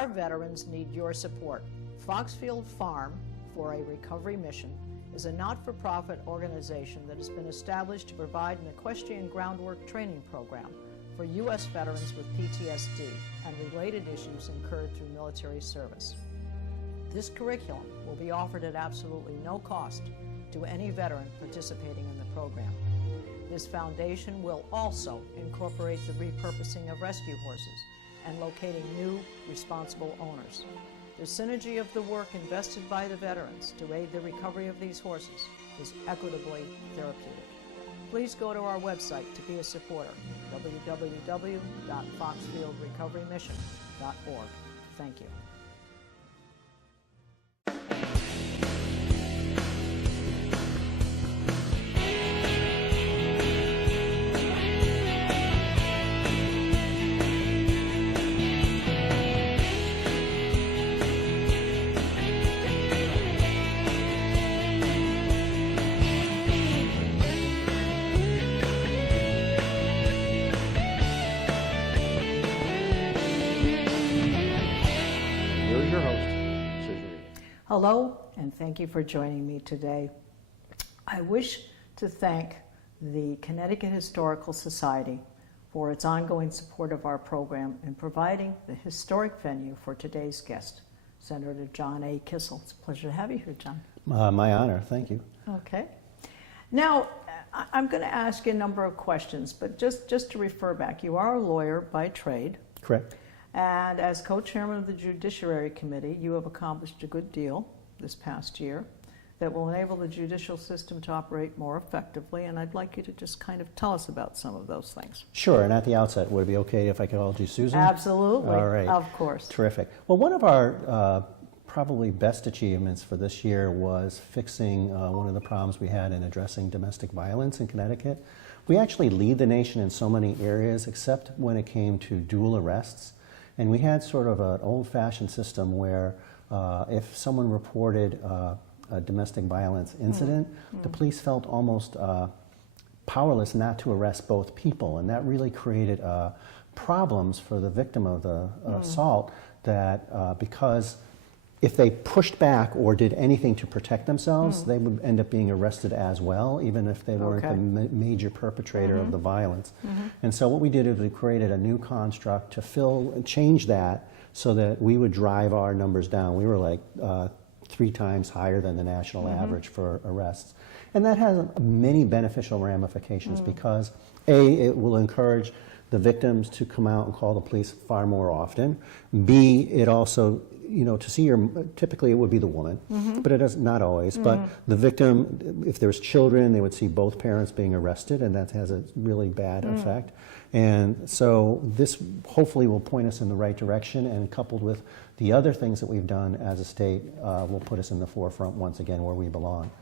Our veterans need your support. Foxfield Farm for a Recovery Mission is a not-for-profit organization that has been established to provide an equestrian groundwork training program for U.S. veterans with PTSD and related issues incurred through military service. This curriculum will be offered at absolutely no cost to any veteran participating in the program. This foundation will also incorporate the repurposing of rescue horses and locating new, responsible owners. The synergy of the work invested by the veterans to aid the recovery of these horses is equitably therapeutic. Please go to our website to be a supporter, www.foxfieldrecoverymission.org. Thank you. Hello, and thank you for joining me today. I wish to thank the Connecticut Historical Society for its ongoing support of our program in providing the historic venue for today's guest, Senator John A. Kissel. It's a pleasure to have you here, John. My honor, thank you. Okay. Now, I'm going to ask you a number of questions, but just to refer back, you are a lawyer by trade. Correct. And as co-chairman of the Judiciary Committee, you have accomplished a good deal this past year that will enable the judicial system to operate more effectively, and I'd like you to just kind of tell us about some of those things. Sure, and at the outset, would it be okay if I could call you Susan? Absolutely. All right. Of course. Terrific. Well, one of our probably best achievements for this year was fixing one of the problems we had in addressing domestic violence in Connecticut. We actually lead the nation in so many areas, except when it came to dual arrests. And we had sort of an old-fashioned system where if someone reported a domestic violence incident, the police felt almost powerless not to arrest both people. And that really created problems for the victim of the assault that because if they pushed back or did anything to protect themselves, they would end up being arrested as well, even if they weren't the major perpetrator of the violence. And so what we did is we created a new construct to change that so that we would drive our numbers down. We were like 3 times higher than the national average for arrests. And that has many beneficial ramifications because A, it will encourage the victims to come out and call the police far more often. B, it also, you know, to see typically it would be the woman, but it is not always. But the victim, if there's children, they would see both parents being arrested, and that has a really bad effect. And so this hopefully will point us in the right direction, and coupled with the other things that we've done as a state will put us in the forefront once again where we belong.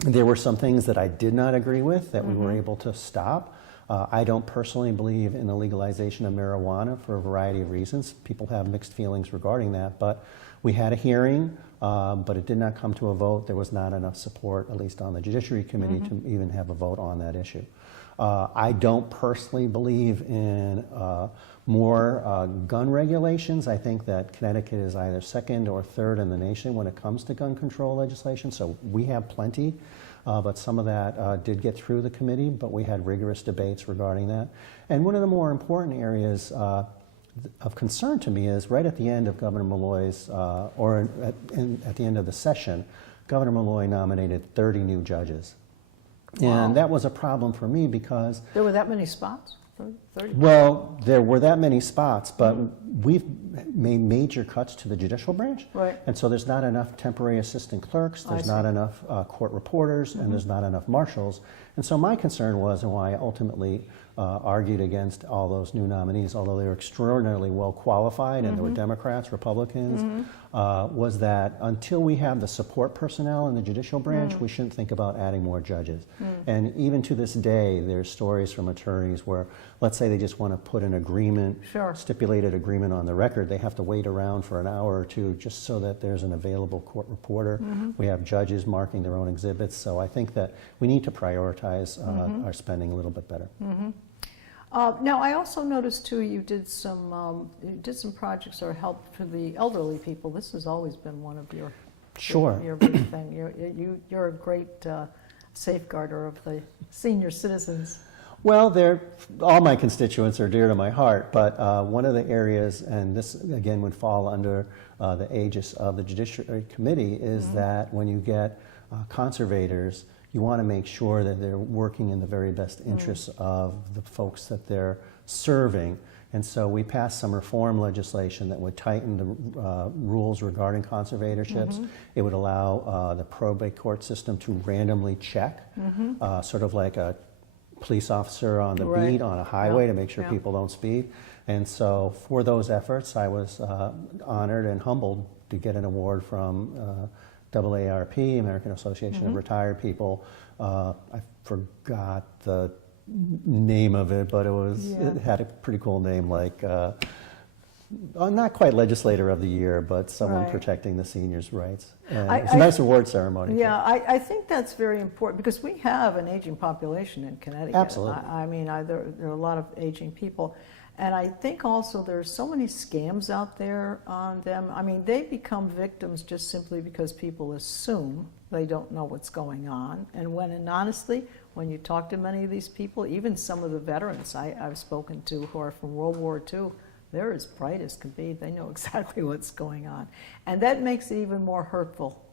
There were some things that I did not agree with that we were able to stop. I don't personally believe in the legalization of marijuana for a variety of reasons. People have mixed feelings regarding that, but we had a hearing, but it did not come to a vote. There was not enough support, at least on the Judiciary Committee, to even have a vote on that issue. I don't personally believe in more gun regulations. I think that Connecticut is either second or third in the nation when it comes to gun control legislation, so we have plenty. But some of that did get through the committee, but we had rigorous debates regarding that. And one of the more important areas of concern to me is right at the end of Governor Malloy's, at the end of the session, Governor Malloy nominated 30 new judges. Wow. And that was a problem for me because... There were that many spots? 30? Well, there were that many spots, but we've made major cuts to the judicial branch. Right. And so there's not enough temporary assistant clerks, there's not enough court reporters, and there's not enough marshals. And so my concern was, and why I ultimately argued against all those new nominees, although they were extraordinarily well qualified, and there were Democrats, Republicans, was that until we have the support personnel in the judicial branch, we shouldn't think about adding more judges. And even to this day, there's stories from attorneys where, let's say they just want to put an agreement, stipulated agreement on the record, they have to wait around for an hour or two just so that there's an available court reporter. We have judges marking their own exhibits, so I think that we need to prioritize our spending a little bit better. Now, I also noticed too you did some projects or help for the elderly people. This has always been one of your Sure. your big thing. You're a great safeguarder of the senior citizens. Well, all my constituents are dear to my heart, but one of the areas, and this again would fall under the aegis of the Judiciary Committee, is that when you get conservators, you want to make sure that they're working in the very best interests of the folks that they're serving. And so we passed some reform legislation that would tighten the rules regarding conservatorships. It would allow the probate court system to randomly check, sort of like a police officer on the beat on a highway to make sure people don't speed. And so for those efforts, I was honored and humbled to get an award from AARP, American Association of Retired People. I forgot the name of it, but it had a pretty cool name, like not quite Legislator of the Year, but someone protecting the seniors' rights. It's a nice award ceremony. Yeah, I think that's very important because we have an aging population in Connecticut. Absolutely. I mean, there are a lot of aging people. And I think also there's so many scams out there on them. I mean, they become victims just simply because people assume they don't know what's going on. And honestly, when you talk to many of these people, even some of the veterans I've spoken to who are from World War II, they're as bright as can be. They know exactly what's going on. And that makes it even more hurtful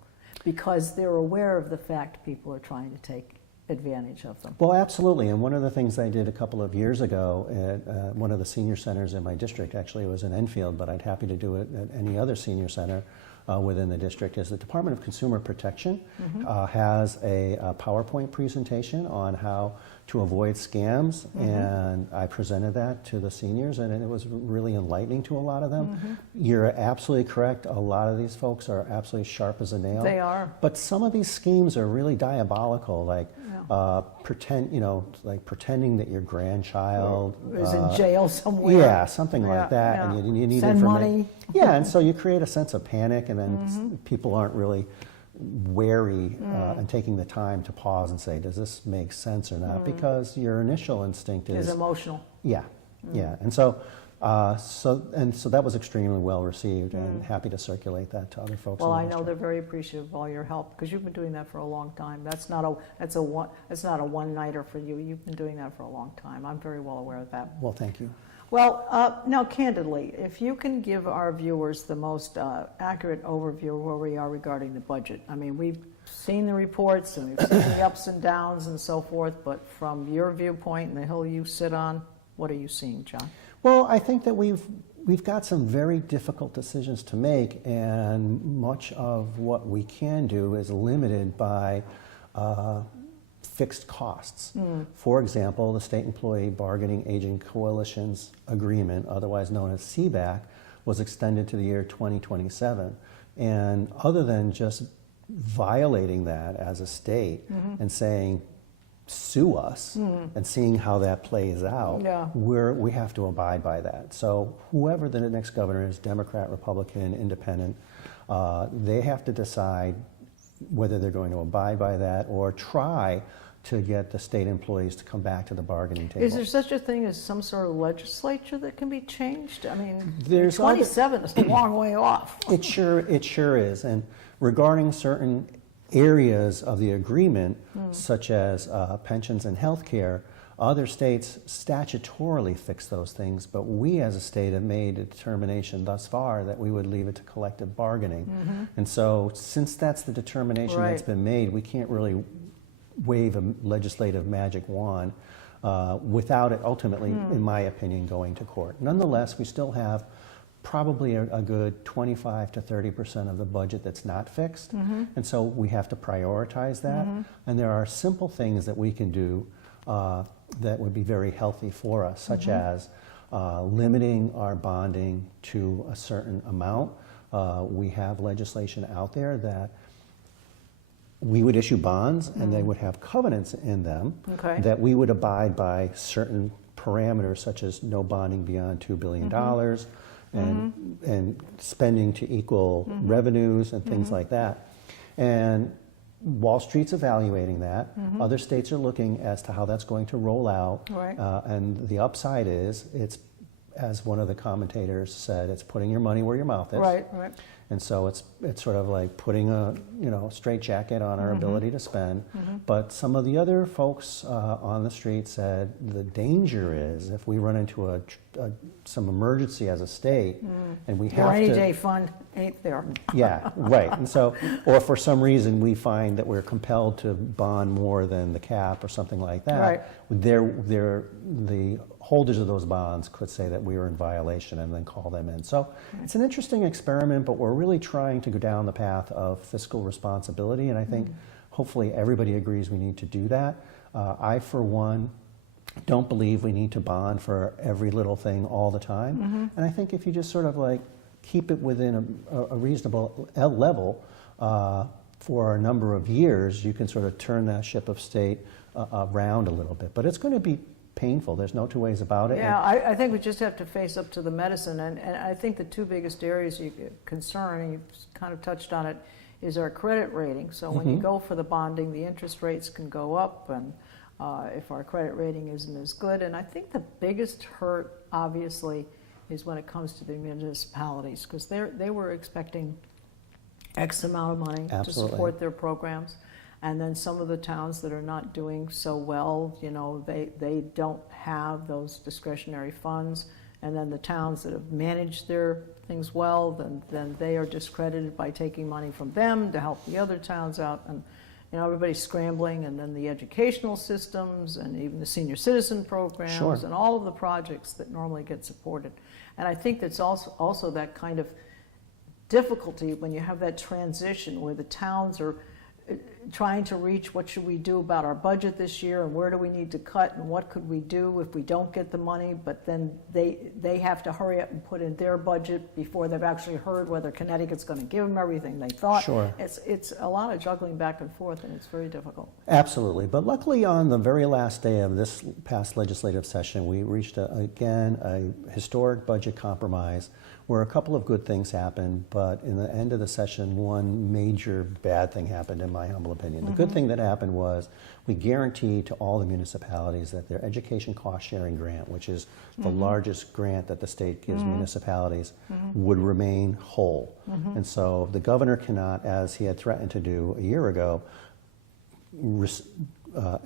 because they're aware of the fact people are trying to take advantage of them. Well, absolutely. And one of the things I did a couple of years ago at one of the senior centers in my district, actually it was in Enfield, but I'd happy to do it at any other senior center within the district, is the Department of Consumer Protection has a PowerPoint presentation on how to avoid scams, and I presented that to the seniors, and it was really enlightening to a lot of them. You're absolutely correct. A lot of these folks are absolutely sharp as a nail. They are. But some of these schemes are really diabolical, like pretending that your grandchild is in jail somewhere. Yeah, something like that, and you need send money. Yeah, and so you create a sense of panic, and then people aren't really wary and taking the time to pause and say, does this make sense or not? Because your initial instinct is emotional. Yeah, yeah, and so that was extremely well received, and happy to circulate that to other folks. Well, I know they're very appreciative of all your help because you've been doing that for a long time. That's not a one-nighter for you. You've been doing that for a long time. I'm very well aware of that. Well, thank you. Well, now, candidly, if you can give our viewers the most accurate overview of where we are regarding the budget. I mean, we've seen the reports and we've seen the ups and downs and so forth, but from your viewpoint and the hill you sit on, what are you seeing, John? Well, I think that we've got some very difficult decisions to make, and much of what we can do is limited by fixed costs. For example, the State Employee Bargaining Agent Coalition's agreement, otherwise known as CBAC, was extended to the year 2027. And other than just violating that as a state and saying, sue us, and seeing how that plays out, we have to abide by that. So whoever the next governor is, Democrat, Republican, Independent, they have to decide whether they're going to abide by that or try to get the state employees to come back to the bargaining table. Is there such a thing as some sort of legislature that can be changed? I mean, there's 27 is a long way off. It sure is. And regarding certain areas of the agreement, such as pensions and health care, other states statutorily fix those things, but we as a state have made a determination thus far that we would leave it to collective bargaining. And so since that's the determination that's been made, we can't really wave a legislative magic wand without it ultimately, in my opinion, going to court. Nonetheless, we still have probably a good 25 to 30% of the budget that's not fixed, and so we have to prioritize that. And there are simple things that we can do that would be very healthy for us, such as limiting our bonding to a certain amount. We have legislation out there that we would issue bonds and they would have covenants in them that we would abide by certain parameters, such as no bonding beyond $2 billion and spending to equal revenues and things like that. And Wall Street's evaluating that. Other states are looking as to how that's going to roll out. Right. And the upside is, it's, as one of the commentators said, it's putting your money where your mouth is. Right, right. And so it's sort of like putting a straitjacket on our ability to spend. But some of the other folks on the street said the danger is if we run into some emergency as a state and we have to. Rainy day fund ain't there. Yeah, right. And so, or for some reason we find that we're compelled to bond more than the cap or something like that. Right. The holders of those bonds could say that we were in violation and then call them in. So it's an interesting experiment, but we're really trying to go down the path of fiscal responsibility, and I think hopefully everybody agrees we need to do that. I, for one, don't believe we need to bond for every little thing all the time, and I think if you just sort of like keep it within a reasonable level for a number of years, you can sort of turn that ship of state around a little bit. But it's going to be painful. There's no two ways about it. Yeah, I think we just have to face up to the medicine, and I think the two biggest areas you concern, and you've kind of touched on it, is our credit rating. So when you go for the bonding, the interest rates can go up, and if our credit rating isn't as good. And I think the biggest hurt, obviously, is when it comes to the municipalities, because they were expecting X amount of money to support their programs. And then some of the towns that are not doing so well, they don't have those discretionary funds. And then the towns that have managed their things well, then they are discredited by taking money from them to help the other towns out. And everybody's scrambling, and then the educational systems and even the senior citizen programs and all of the projects that normally get supported. And I think that's also that kind of difficulty when you have that transition where the towns are trying to reach what should we do about our budget this year, and where do we need to cut, and what could we do if we don't get the money, but then they have to hurry up and put in their budget before they've actually heard whether Connecticut's going to give them everything they thought. Sure. It's a lot of juggling back and forth, and it's very difficult. Absolutely. But luckily on the very last day of this past legislative session, we reached again a historic budget compromise where a couple of good things happened, but in the end of the session, one major bad thing happened, in my humble opinion. The good thing that happened was we guaranteed to all the municipalities that their education cost sharing grant, which is the largest grant that the state gives municipalities, would remain whole. And so the governor cannot, as he had threatened to do a year ago,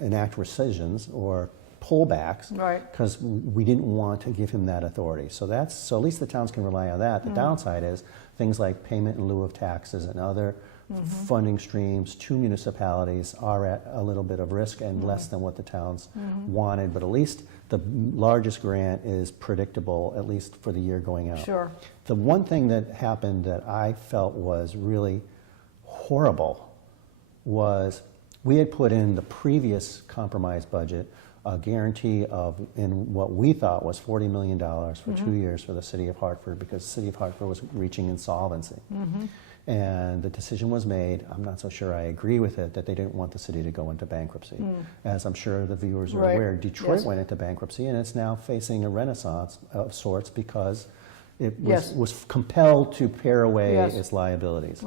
enact rescissions or pullbacks, because we didn't want to give him that authority. So at least the towns can rely on that. The downside is things like payment in lieu of taxes and other funding streams to municipalities are at a little bit of risk and less than what the towns wanted. But at least the largest grant is predictable, at least for the year going out. Sure. The one thing that happened that I felt was really horrible was we had put in the previous compromise budget a guarantee in what we thought was $40 million for 2 years for the city of Hartford, because the city of Hartford was reaching insolvency. And the decision was made, I'm not so sure I agree with it, that they didn't want the city to go into bankruptcy. As I'm sure the viewers are aware, Detroit went into bankruptcy, and it's now facing a renaissance of sorts because it was compelled to pare away its liabilities.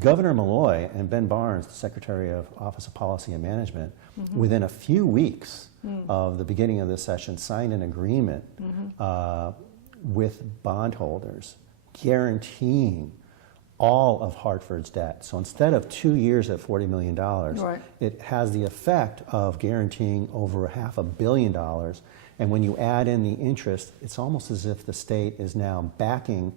Governor Malloy and Ben Barnes, the Secretary of Office of Policy and Management, within a few weeks of the beginning of this session, signed an agreement with bondholders guaranteeing all of Hartford's debt. So instead of 2 years at $40 million, it has the effect of guaranteeing over $500 million. And when you add in the interest, it's almost as if the state is now backing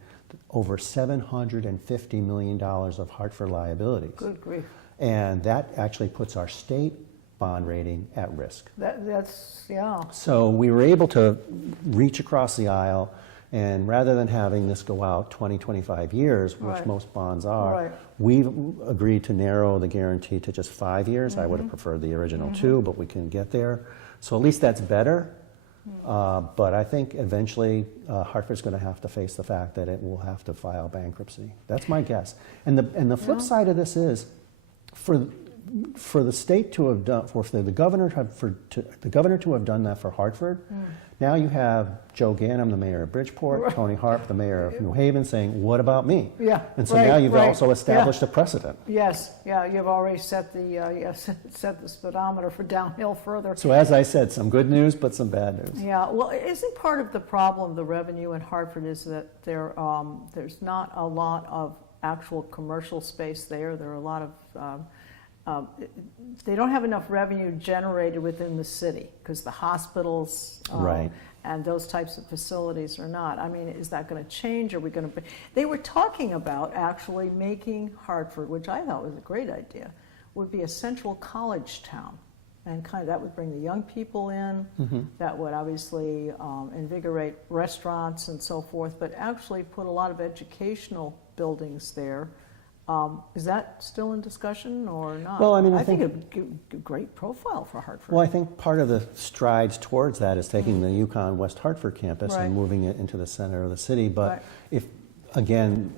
over $750 million of Hartford liabilities. Good grief. And that actually puts our state bond rating at risk. That's. So we were able to reach across the aisle, and rather than having this go out 20, 25 years, which most bonds are, we've agreed to narrow the guarantee to just 5 years. I would have preferred the original 2, but we can get there. So at least that's better. But I think eventually Hartford's going to have to face the fact that it will have to file bankruptcy. That's my guess. And the flip side of this is, for for the state to have done, for the governor to have done that for Hartford, now you have Joe Ganim, the mayor of Bridgeport, Tony Harp, the mayor of New Haven, saying, "What about me?" Yeah, and so right, now you've right. also established a precedent. Yes, yeah, you've already set the set the speedometer for downhill further. So as I said, some good news, but some bad news. Yeah, well, isn't part of the problem, the revenue in Hartford, is that there's not a lot of actual commercial space there. There are a lot of, they don't have enough revenue generated within the city because the hospitals Right. and those types of facilities are not. I mean, is that going to change? Are we going to? They were talking about actually making Hartford, which I thought was a great idea, would be a central college town. And kind of that would bring the young people in. That would obviously invigorate restaurants and so forth, but actually put a lot of educational buildings there. Is that still in discussion or not? Well, I mean, I think think it would give a great profile for Hartford. Well, I think part of the strides towards that is taking the UConn West Hartford campus Right. and moving it into the center of the city. But Right.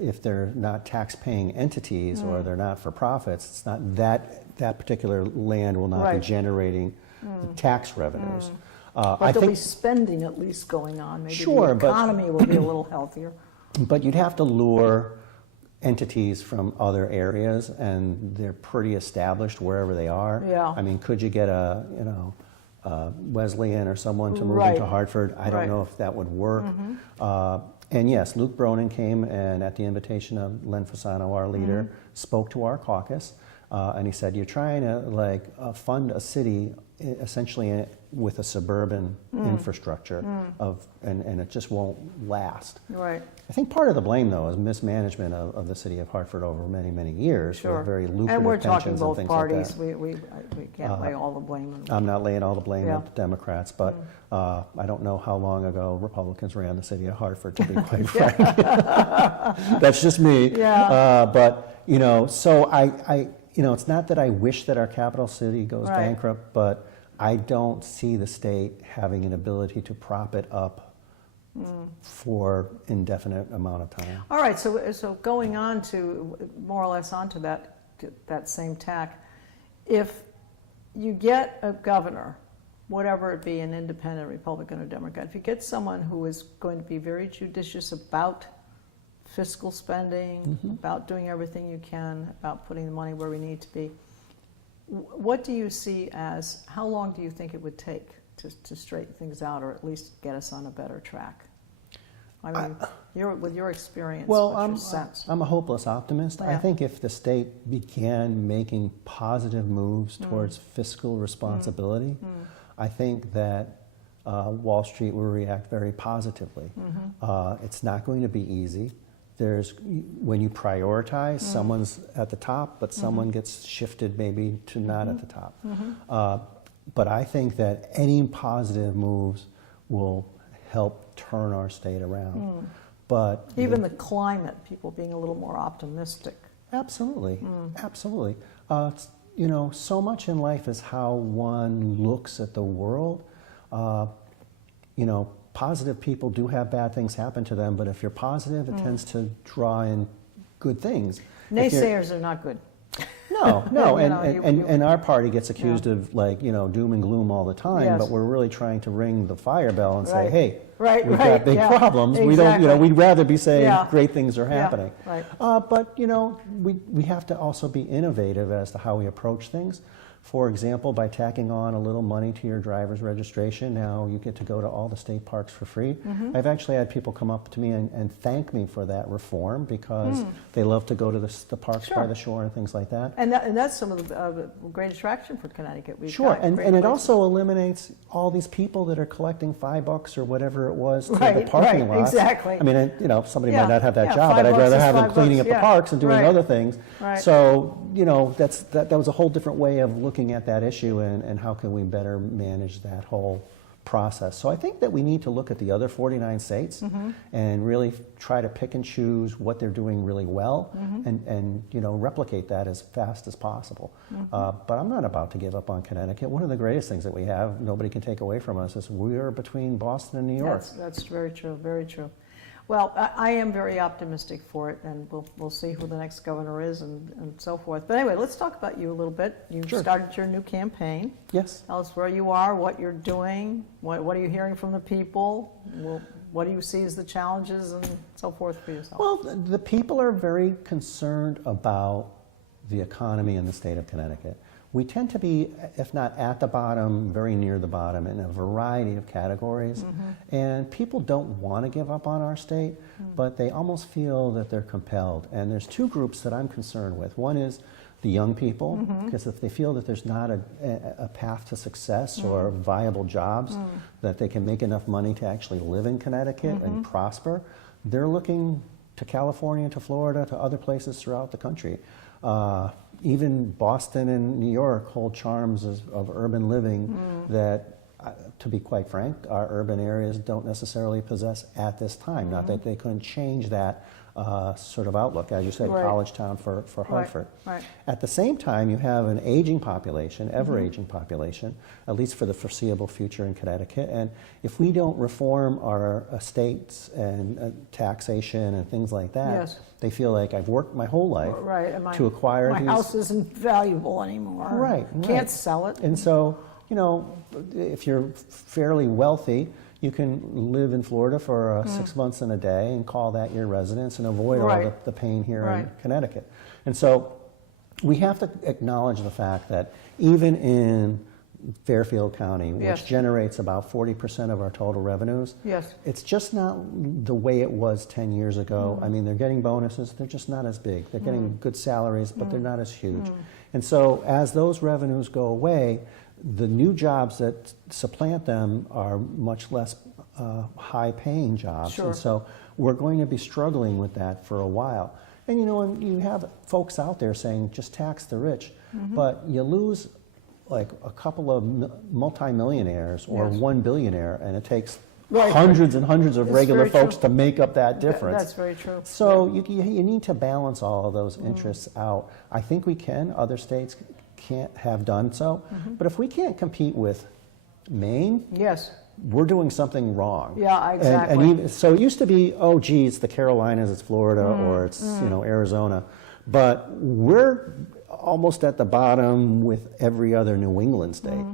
if they're not tax-paying entities or they're not for profits, it's not that particular land will not be Right. generating the tax revenues. But I there'll be think, spending at least going on. Maybe Sure, the but- economy will be a little healthier. but you'd have to lure entities from other areas, and they're pretty established wherever they are. Yeah. I mean, could you get a Wesleyan or someone to move Right. into Hartford? I don't Right. know if that would work. And yes, Luke Bronin came and at the invitation of Len Fasano, our leader, spoke to our caucus, and he said, "You're trying to fund a city essentially with a suburban infrastructure and it just won't last." Right. I think part of the blame, though, is mismanagement of the city of Hartford over many, many years. Sure. With very lucrative And we're talking pensions and both things parties. like that. We can't lay all the blame on I'm not laying all the blame Yeah. on the Democrats, but I don't know how long ago Republicans ran the city of Hartford, to be quite frank. That's just me. Yeah. But, so it's not that I wish that our capital city goes Right. bankrupt, but I don't see the state having an ability to prop it up for indefinite amount of time. All right, so going on to more or less onto that same tack, if you get a governor, whatever it be, an independent, Republican or Democrat, if you get someone who is going to be very judicious about fiscal spending, about doing everything you can, about putting the money where we need to be, what do you see as, how long do you think it would take to straighten things out or at least get us on a better track? I mean, with your experience, Well, what's your sense? I'm a hopeless optimist. I Yeah. think if the state began making positive moves towards fiscal responsibility, I think that Wall Street will react very positively. It's not going to be easy. When you prioritize, someone's at the top, but someone gets shifted maybe to not at the top. But I think that any positive moves will help turn our state around. But Even the climate, people being a little more optimistic. absolutely, absolutely. So much in life is how one looks at the world. Positive people do have bad things happen to them, but if you're positive, it tends to draw in good things. If you're- Naysayers are not good. No, You know, and our party gets accused of doom and gloom all the time, Yes. but we're really trying to ring the fire bell and say, Right. hey, Right, we've right, got big yeah, problems. We exactly. don't, we'd rather be saying Yeah. great things are Yeah, happening. right. But we have to also be innovative as to how we approach things. For example, by tacking on a little money to your driver's registration, now you get to go to all the state parks for free. I've actually had people come up to me and thank me for that reform because they love to go to the parks by Sure. the shore and things like that. And that's some of the great attraction for Connecticut. We've Sure, got and great it places. also eliminates all these people that are collecting $5 or whatever it was to the Right, parking right, lots. exactly. I mean, somebody Yeah, might not have that yeah, job, but I'd $5 rather is have them $5, cleaning up the yeah. parks and doing Right. other things. Right. So, that was a whole different way of looking at that issue and how can we better manage that whole process. So I think that we need to look at the other 49 states and really try to pick and choose what they're doing really well and replicate that as fast as possible. But I'm not about to give up on Connecticut. One of the greatest things that we have, nobody can take away from us, is we're between Boston and New York. That's very true, very true. Well, I am very optimistic for it, and we'll see who the next governor is and so forth. But anyway, let's talk about you a little bit. You've Sure. started your new campaign. Yes. Tell us where you are, what you're doing, what are you hearing from the people, what do you see as the challenges and so forth for yourself? Well, the people are very concerned about the economy in the state of Connecticut. We tend to be, if not at the bottom, very near the bottom in a variety of categories. And people don't want to give up on our state, but they almost feel that they're compelled. And there's two groups that I'm concerned with. One is the young people, because if they feel that there's not a path to success or viable jobs, that they can make enough money to actually live in Connecticut and prosper, they're looking to California, to Florida, to other places throughout the country. Even Boston and New York hold charms of urban living that, to be quite frank, our urban areas don't necessarily possess at this time. Not that they couldn't change that sort of outlook, as you said, college town for Hartford. Right. At the same time, you have an aging population, ever-aging population, at least for the foreseeable future in Connecticut. And if we don't reform our estates and taxation and things like that, they feel like I've worked my whole life to acquire my these. house isn't valuable anymore. Right. Can't sell it. And so, you know, if you're fairly wealthy, you can live in Florida for 6 months and a day and call that your residence and avoid all the pain here in Connecticut. And so we have to acknowledge the fact that even in Fairfield County, which generates about 40% of our total revenues, it's just not the way it was 10 years ago. I mean, they're getting bonuses, they're just not as big. They're getting good salaries, but they're not as huge. And so as those revenues go away, the new jobs that supplant them are much less high-paying jobs. And so we're going to be struggling with that for a while. And you know, and you have folks out there saying, just tax the rich, but you lose like a couple of multimillionaires or one billionaire, and it takes hundreds and hundreds of regular folks to make up that difference. That's very true. So you need to balance all of those interests out. I think we can. Other states can't have done so. But if we can't compete with Maine, we're doing something wrong. Yeah, exactly. And even, so it used to be, oh, gee, it's the Carolinas, it's Florida, or it's you know, Arizona. But we're almost at the bottom with every other New England state.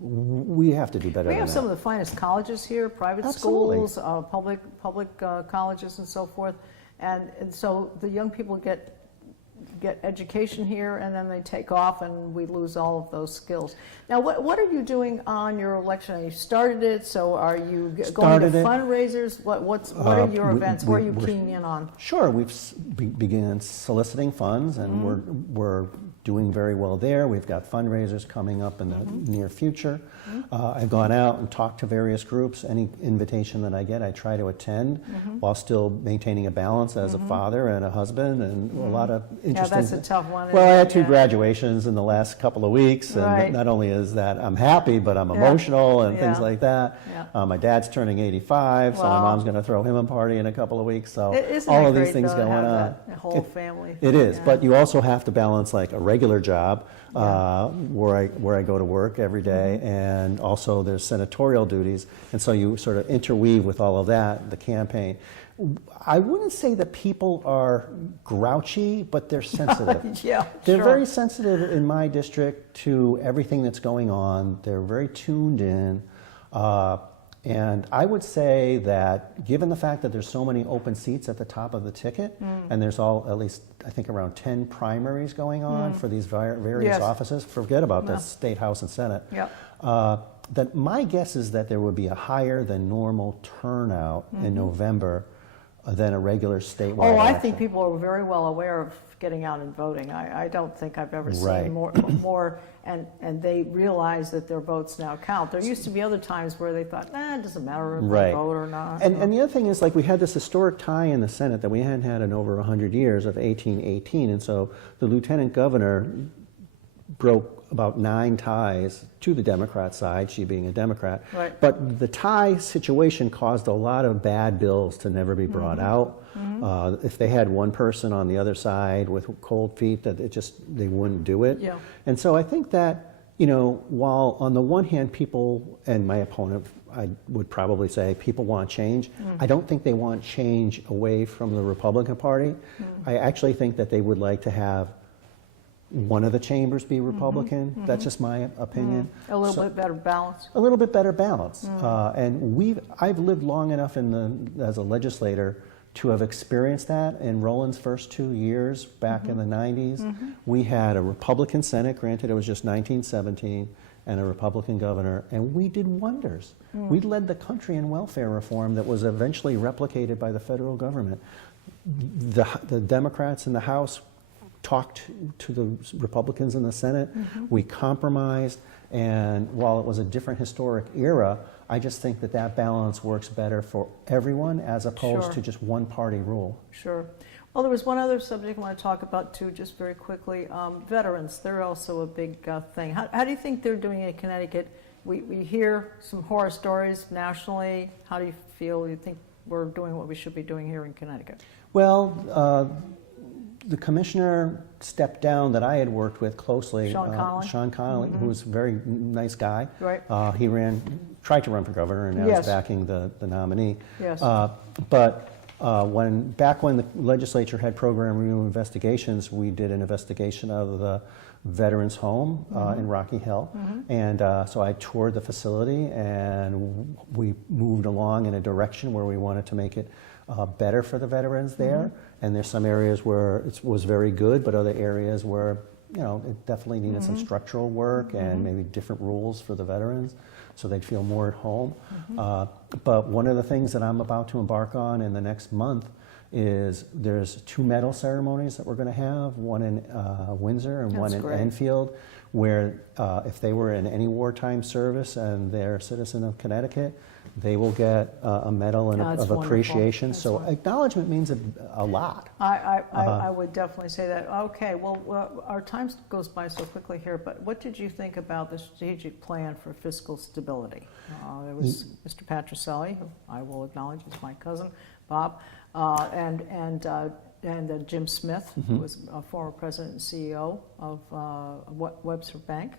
We have to do better than that. We have some of the finest colleges here, private schools, public colleges and so forth. And so the young people get education here, and then they take off, and we lose all of those skills. Now, what are you doing on your election? You started it, so are you going to fundraisers? What are your events? What are you keying in on? Sure, we've began soliciting funds, and we're doing very well there. We've got fundraisers coming up in the near future. I've gone out and talked to various groups. Any invitation that I get, I try to attend while still maintaining a balance as a father and a husband, and a lot of interesting. Yeah, that's a tough one. Well, I had 2 graduations in the last couple of weeks, and not only is that I'm happy, but I'm emotional and things like that. My dad's turning 85, so my mom's going to throw him a party in a couple of weeks. So all of these things going on. The whole family. It is, but you also have to balance like a regular job where I go to work every day, and also there's senatorial duties, and so you sort of interweave with all of that, the campaign. I wouldn't say that people are grouchy, but they're sensitive. They're very sensitive in my district to everything that's going on. They're very tuned in. And I would say that given the fact that there's so many open seats at the top of the ticket, and there's at least, I think, around 10 primaries going on for these various offices, forget about the State House and Senate, that my guess is that there would be a higher than normal turnout in November than a regular statewide election. I think people are very well aware of getting out and voting. I don't think I've ever seen more and they realize that their votes now count. There used to be other times where they thought, it doesn't matter if I vote or not. And the other thing is, like, we had this historic tie in the Senate that we hadn't had in over 100 years of 1818, and so the lieutenant governor broke about 9 ties to the Democrat side, she being a Democrat. But the tie situation caused a lot of bad bills to never be brought out. If they had one person on the other side with cold feet, that they wouldn't do it. And so I think that you know, while on the one hand people, and my opponent, I would probably say people want change, I don't think they want change away from the Republican Party. I actually think that they would like to have one of the chambers be Republican. That's just my opinion. A little bit better balance. A little bit better balance. And I've lived long enough as a legislator to have experienced that. In Roland's first 2 years back in the 90s, we had a Republican Senate, granted it was just 1917, and a Republican governor, and we did wonders. We led the country in welfare reform that was eventually replicated by the federal government. The Democrats in the House talked to the Republicans in the Senate. We compromised, and while it was a different historic era, I just think that that balance works better for everyone as opposed to just one party rule. Sure. Well, there was one other subject I want to talk about too, just very quickly. Veterans, they're also a big thing. How do you think they're doing in Connecticut? We hear some horror stories nationally. How do you feel? You think we're doing what we should be doing here in Connecticut? Well, the commissioner stepped down that I had worked with closely, Sean Connolly, who was a very nice guy. Right. He tried to run for governor, and now he's backing the nominee. Yes. But back when the legislature had program review investigations, we did an investigation of the veterans home in Rocky Hill. And so I toured the facility, and we moved along in a direction where we wanted to make it better for the veterans there. And there's some areas where it was very good, but other areas where, you know, it definitely needed some structural work and maybe different rules for the veterans so they'd feel more at home. But one of the things that I'm about to embark on in the next month is there's 2 medal ceremonies that we're going to have, one in Windsor and one in Enfield, where if they were in any wartime service and they're a citizen of Connecticut, they will get a medal of appreciation. So acknowledgement means a lot. I would definitely say that. Okay, well, our time goes by so quickly here, but what did you think about the strategic plan for fiscal stability? There was Mr. Patricelli, who I will acknowledge is my cousin, Bob, and Jim Smith, who was a former president and CEO of Webster Bank.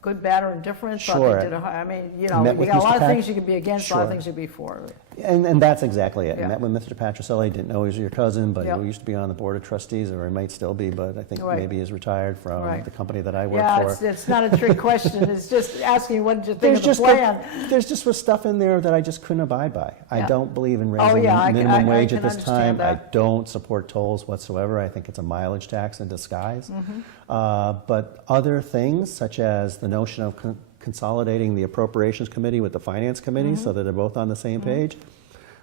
Good, bad, or indifferent? Sure. I mean, you know, you got a lot of things you could be against, a lot of things you'd be for. And that's exactly it. I met with Mr. Patricelli, didn't know he was your cousin, but he used to be on the board of trustees, or he might still be, but I think maybe he's retired from the company that I work for. Yeah, it's not a trick question. It's just asking what did you think of the plan. There's just was stuff in there that I just couldn't abide by. I don't believe in raising minimum wage at this time. I don't support tolls whatsoever. I think it's a mileage tax in disguise. But other things, such as the notion of consolidating the Appropriations Committee with the Finance Committee so that they're both on the same page.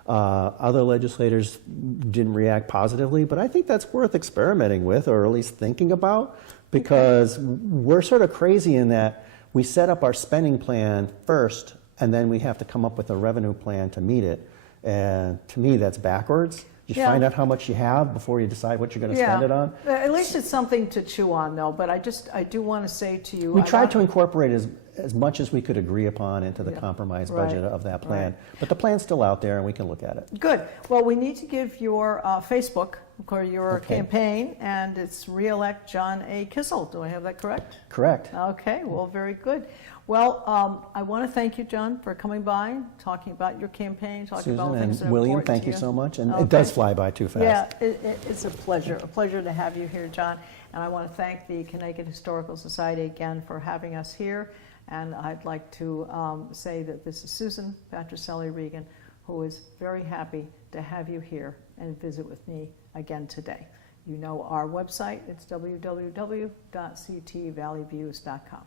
Other legislators didn't react positively, but I think that's worth experimenting with, or at least thinking about, because we're sort of crazy in that we set up our spending plan first, and then we have to come up with a revenue plan to meet it. And to me, that's backwards. You find out how much you have before you decide what you're going to spend it on. At least it's something to chew on, though. But I do want to say to you, we tried to incorporate as much as we could agree upon into the compromise budget of that plan. But the plan's still out there, and we can look at it. Good. Well, we need to give your Facebook for your campaign, and it's Re-elect John A. Kissel. Do I have that correct? Correct. Okay. Well, very good. Well, I want to thank you, John, for coming by, talking about your campaign, talking Susan about things that are William, important thank you so much. And Okay. it does fly by too fast. Yeah, it's a pleasure to have you here, John. And I want to thank the Connecticut Historical Society again for having us here. And I'd like to say that this is Susan Patricelli-Regan, who is very happy to have you here and visit with me again today. You know our website, it's www.ctvalleyviews.com.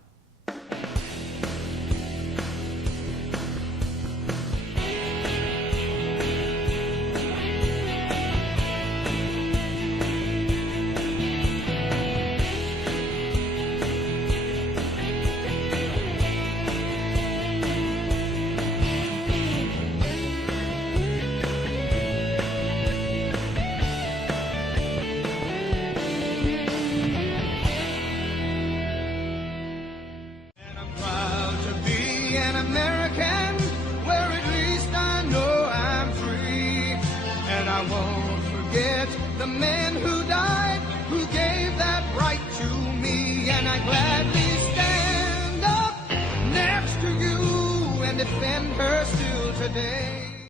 I won't forget the men who died, who gave that right to me, and I'm glad day.